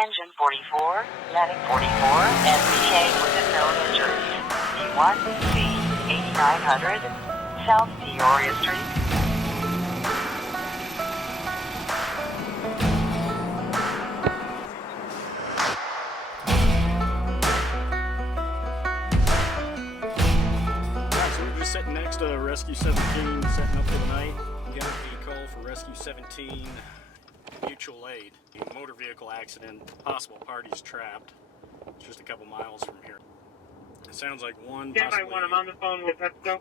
Engine 44, Medic 44, and PA with unknown injuries. D1C 8900, South Peoria Street. So we're just sitting next to Rescue 17, setting up for the night. We got a call for Rescue 17. Mutual aid, a motor vehicle accident, possible parties trapped. It's just a couple miles from here. It sounds like one, possibly... I'm on the phone with Petco.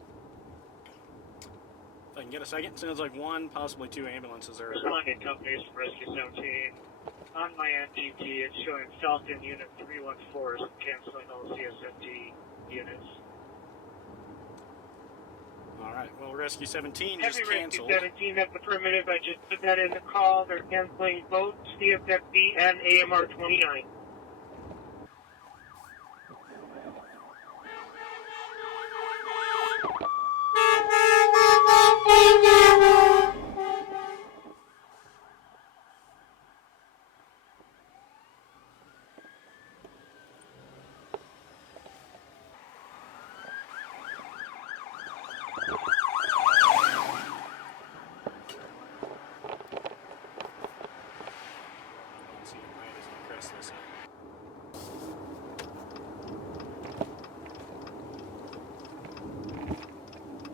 If I can get a second, it sounds like one, possibly two ambulances are... Responding companies from Rescue 17. On my NGT, it's showing Falcon Unit 314 is canceling all CSFT units. Alright, well, Rescue 17 just canceled. Rescue 17, that's affirmative. I just put that in the call. They're canceling both CSFT and AMR 29.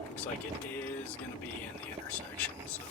Looks like it is going to be in the intersection, so...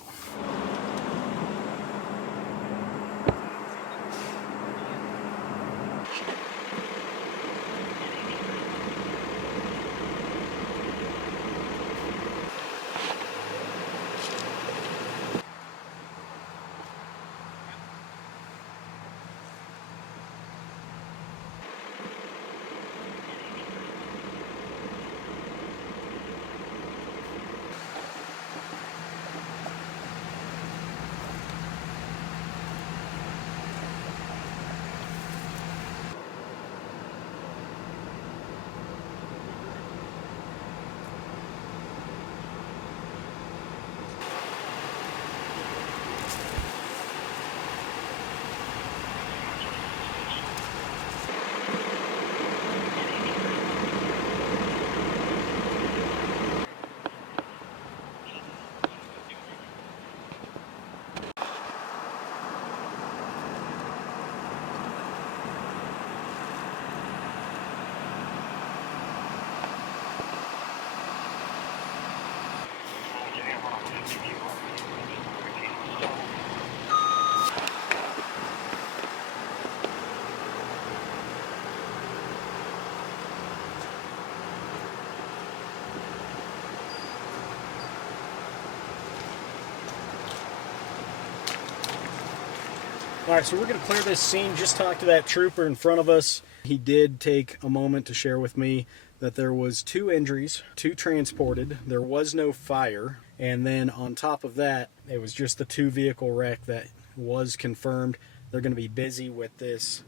Alright, so we're going to clear this scene. Just talked to that trooper in front of us. He did take a moment to share with me that there was 2 injuries, 2 transported. There was no fire. And then on top of that, it was just the 2 vehicle wreck that was confirmed. They're going to be busy with this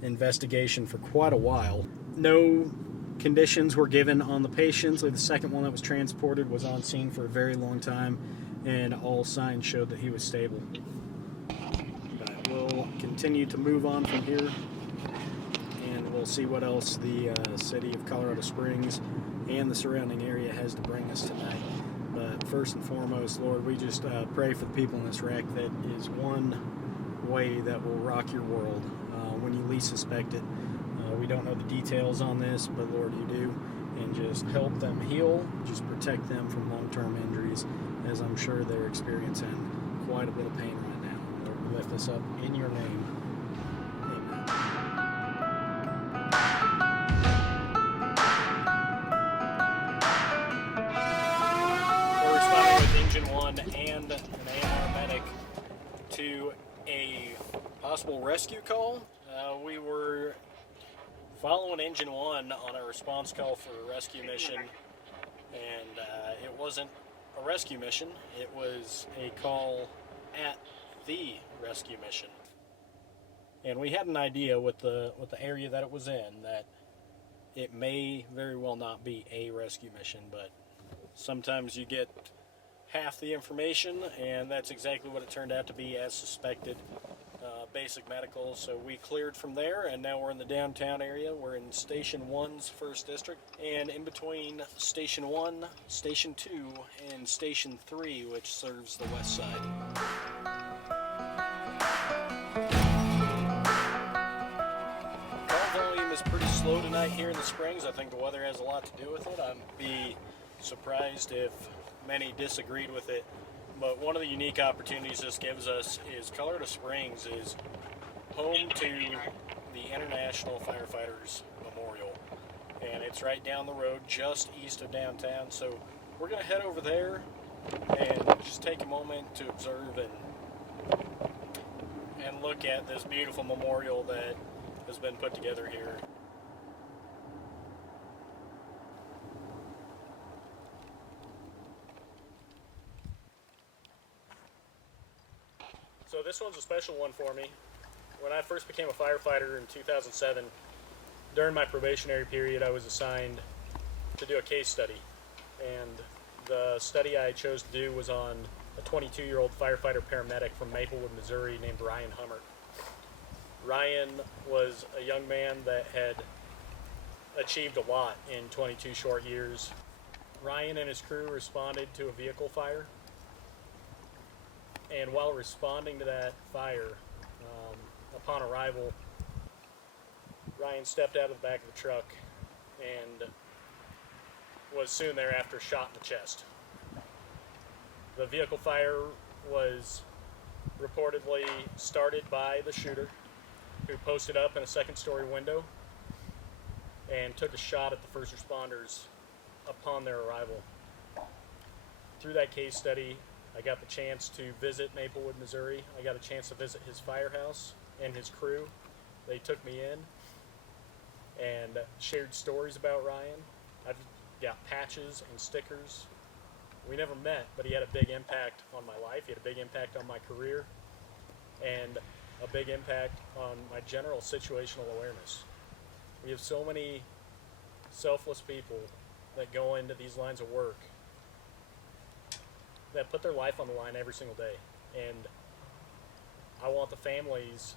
investigation for quite a while. No conditions were given on the patients. The second one that was transported was on scene for a very long time, and all signs showed that he was stable. We'll continue to move on from here, and we'll see what else the city of Colorado Springs and the surrounding area has to bring us tonight. But first and foremost, Lord, we just pray for the people in this wreck. That is one way that will rock your world when you least suspect it. We don't know the details on this, but Lord, you do. And just help them heal, just protect them from long-term injuries, as I'm sure they're experiencing quite a bit of pain right now. Lift us up in your name. Amen. We're responding with Engine 1 and an AMR medic to a possible rescue call. We were following Engine 1 on a response call for a rescue mission, and it wasn't a rescue mission. It was a call at the rescue mission, and we had an idea with the area that it was in that it may very well not be a rescue mission, but sometimes you get half the information, and that's exactly what it turned out to be, as suspected. basic medical, so we cleared from there, and now we're in the downtown area. We're in Station 1's 1st District, and in between Station 1, Station 2, and Station 3, which serves the west side. Call volume is pretty slow tonight here in the Springs. I think the weather has a lot to do with it. I'd be surprised if many disagreed with it. But one of the unique opportunities this gives us is Colorado Springs is home to the International Firefighters Memorial. And it's right down the road, just east of downtown. So we're going to head over there and just take a moment to observe and look at this beautiful memorial that has been put together here. So this one's a special one for me. When I first became a firefighter in 2007, during my probationary period, I was assigned to do a case study. And the study I chose to do was on a 22-year-old firefighter paramedic from Maplewood, Missouri named Ryan Hummer. Ryan was a young man that had achieved a lot in 22 short years. Ryan and his crew responded to a vehicle fire. And while responding to that fire, upon arrival, Ryan stepped out of the back of the truck and was soon thereafter shot in the chest. The vehicle fire was reportedly started by the shooter, who posted up in a second-story window and took a shot at the first responders upon their arrival. Through that case study, I got the chance to visit Maplewood, Missouri. I got a chance to visit his firehouse and his crew. They took me in and shared stories about Ryan. I've got patches and stickers. We never met, but he had a big impact on my life. He had a big impact on my career and a big impact on my general situational awareness. We have so many selfless people that go into these lines of work that put their life on the line every single day. And I want the families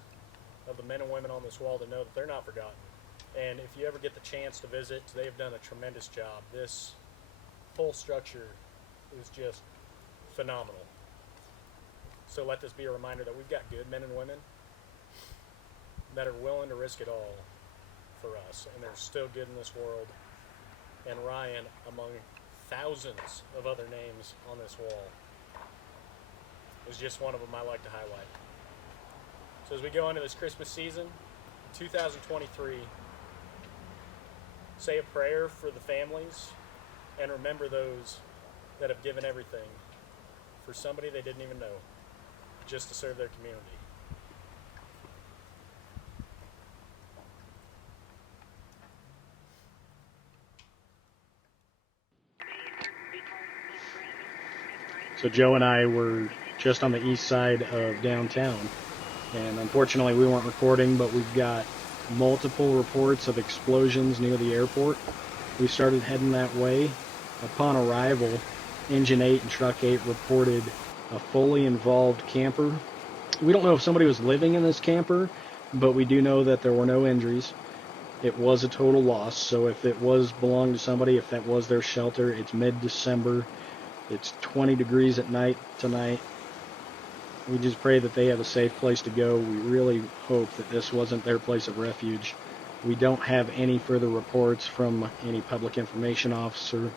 of the men and women on this wall to know that they're not forgotten. And if you ever get the chance to visit, they have done a tremendous job. This whole structure is just phenomenal. So let this be a reminder that we've got good men and women that are willing to risk it all for us. And there's still good in this world. And Ryan, among thousands of other names on this wall, is just one of them I like to highlight. So as we go into this Christmas season, 2023, say a prayer for the families and remember those that have given everything for somebody they didn't even know, just to serve their community. So Joe and I were just on the east side of downtown, and unfortunately we weren't recording, but we've got multiple reports of explosions near the airport. We started heading that way. Upon arrival, Engine 8 and Truck 8 reported a fully involved camper. We don't know if somebody was living in this camper, but we do know that there were no injuries. It was a total loss, so if it was belonged to somebody, if that was their shelter, it's mid-December. It's 20 degrees at night tonight. We just pray that they have a safe place to go. We really hope that this wasn't their place of refuge. We don't have any further reports from any public information officer,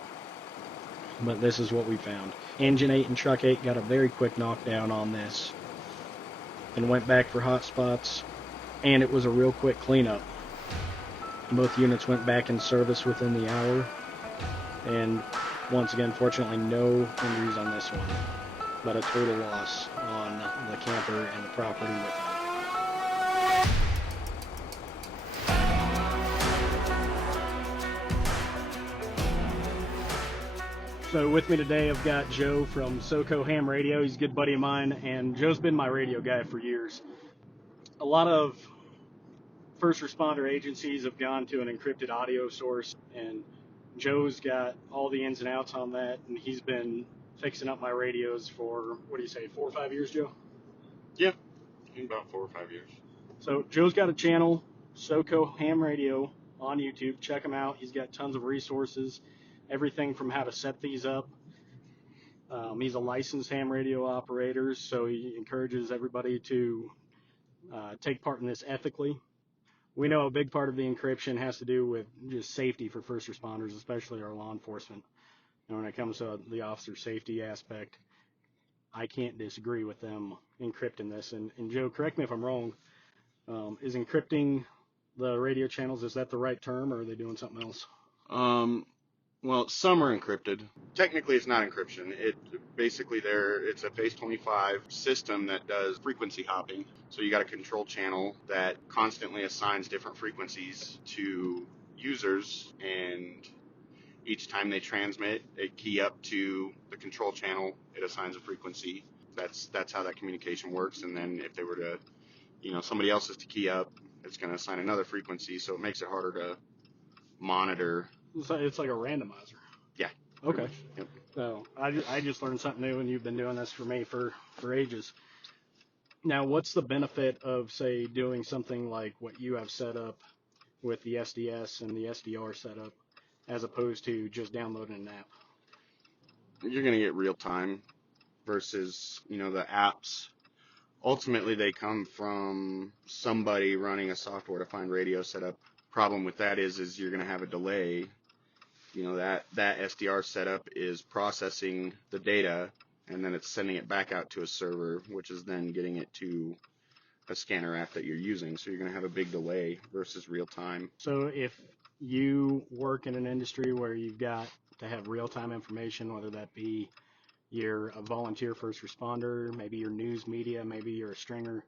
but this is what we found. Engine 8 and Truck 8 got a very quick knockdown on this and went back for hot spots, and it was a real quick cleanup. Both units went back in service within the hour, and once again, fortunately, no injuries on this one, but a total loss on the camper and the property with it. So with me today, I've got Joe from SoCo Ham Radio. He's a good buddy of mine, and Joe's been my radio guy for years. A lot of first responder agencies have gone to an encrypted audio source, and Joe's got all the ins and outs on that, and he's been fixing up my radios for, 4 or 5 years, Joe? Yeah, About 4 or 5 years. So Joe's got a channel, SoCo Ham Radio, on YouTube. Check him out. He's got tons of resources, everything from how to set these up. He's a licensed ham radio operator, so he encourages everybody to take part in this ethically. We know a big part of the encryption has to do with just safety for first responders, especially our law enforcement. And when it comes to the officer safety aspect, I can't disagree with them encrypting this. And Joe, correct me if I'm wrong, is encrypting the radio channels, is that the right term, or are they doing something else? Well, some are encrypted. Technically, it's not encryption. It's a Phase 25 system that does frequency hopping. So you got a control channel that constantly assigns different frequencies to users, and each time they transmit a key up to the control channel, it assigns a frequency. That's how that communication works. And then if they were to, somebody else is to key up, it's going to assign another frequency. So it makes it harder to monitor. It's like a randomizer. Yeah. Okay. Yep. So I just learned something new, and you've been doing this for me for ages. Now, what's the benefit of, say, doing something like what you have set up with the SDS and the SDR setup, as opposed to just downloading an app? You're going to get real time versus, the apps. Ultimately, they come from somebody running a software-defined radio setup. Problem with that is you're going to have a delay. That SDR setup is processing the data, and then it's sending it back out to a server, which is then getting it to a scanner app that you're using. So you're going to have a big delay versus real time. So if you work in an industry where you've got to have real-time information, whether that be you're a volunteer first responder, maybe you're news media, maybe you're a stringer,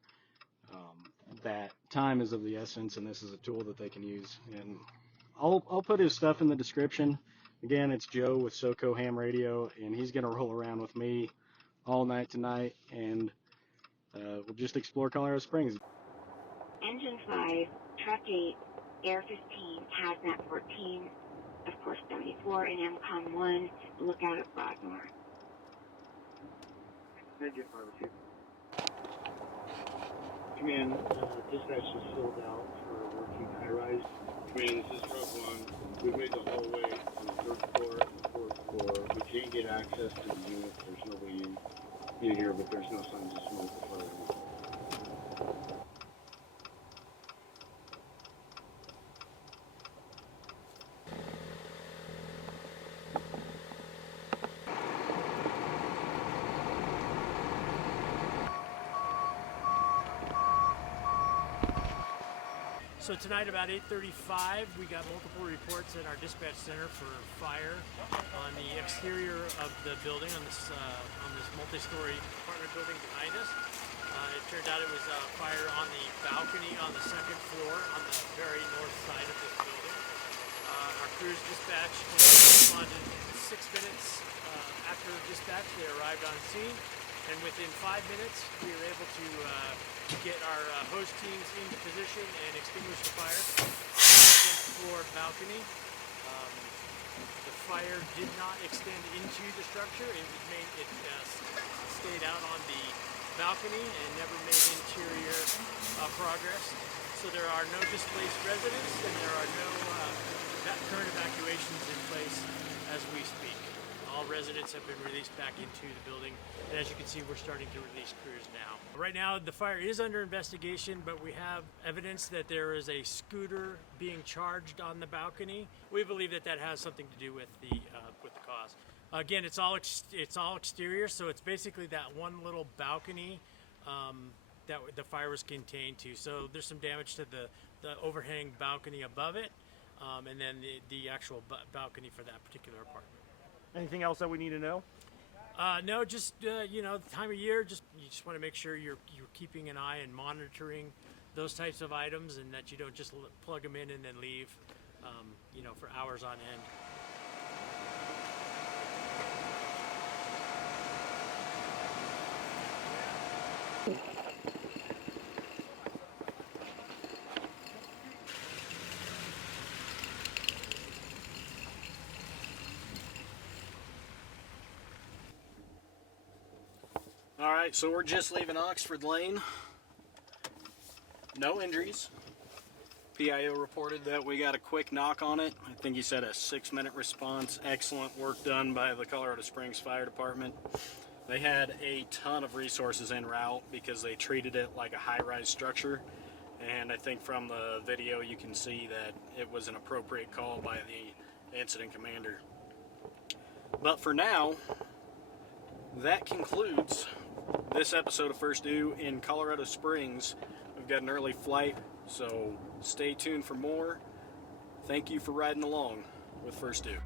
that time is of the essence, and this is a tool that they can use. And I'll put his stuff in the description. Again, it's Joe with SoCo Ham Radio, and he's going to roll around with me all night tonight, and we'll just explore Colorado Springs. Engine 5, Truck 8, Air 15, Hazmat 14, of course 74, and MCOM 1, look out at Broadmoor. Engine 5 with you. Command, dispatch is filled out for working high-rise. Command, this is Truck 1. We've made the whole way from the 3rd floor and the 4th floor. We can't get access to the unit. There's nobody in here, but there's no signs of smoke or fire. So tonight about 8:35, we got multiple reports at our dispatch center for fire on the exterior of the building, on this multi-story apartment building behind us. It turned out it was a fire on the balcony on the 2nd floor on the very north side of this building. Our crews dispatched responded 6 minutes after dispatch. They arrived on scene, and within 5 minutes we were able to get our hose teams into position and extinguish the fire on the 2nd floor balcony. The fire did not extend into the structure. It stayed out on the balcony and never made interior progress. So there are no displaced residents, and there are no current evacuations in place as we speak. All residents have been released back into the building, and as you can see, we're starting to release crews now. Right now, the fire is under investigation, but we have evidence that there is a scooter being charged on the balcony. We believe that that has something to do with the cause. Again, it's all exterior, so it's basically that one little balcony that the fire was contained to. So there's some damage to the overhang balcony above it, and then the actual balcony for that particular apartment. Anything else that we need to know? No, just the time of year. You just want to make sure you're keeping an eye and monitoring those types of items, and that you don't just plug them in and then leave, for hours on end. All right, so we're just leaving Oxford Lane. No injuries. PIO reported that we got a quick knock on it. I think he said a 6-minute response. Excellent work done by the Colorado Springs Fire Department. They had a ton of resources en route because they treated it like a high-rise structure. And I think from the video you can see that it was an appropriate call by the incident commander. But for now, that concludes this episode of First Due in Colorado Springs. We've got an early flight, so stay tuned for more. Thank you for riding along with First Due.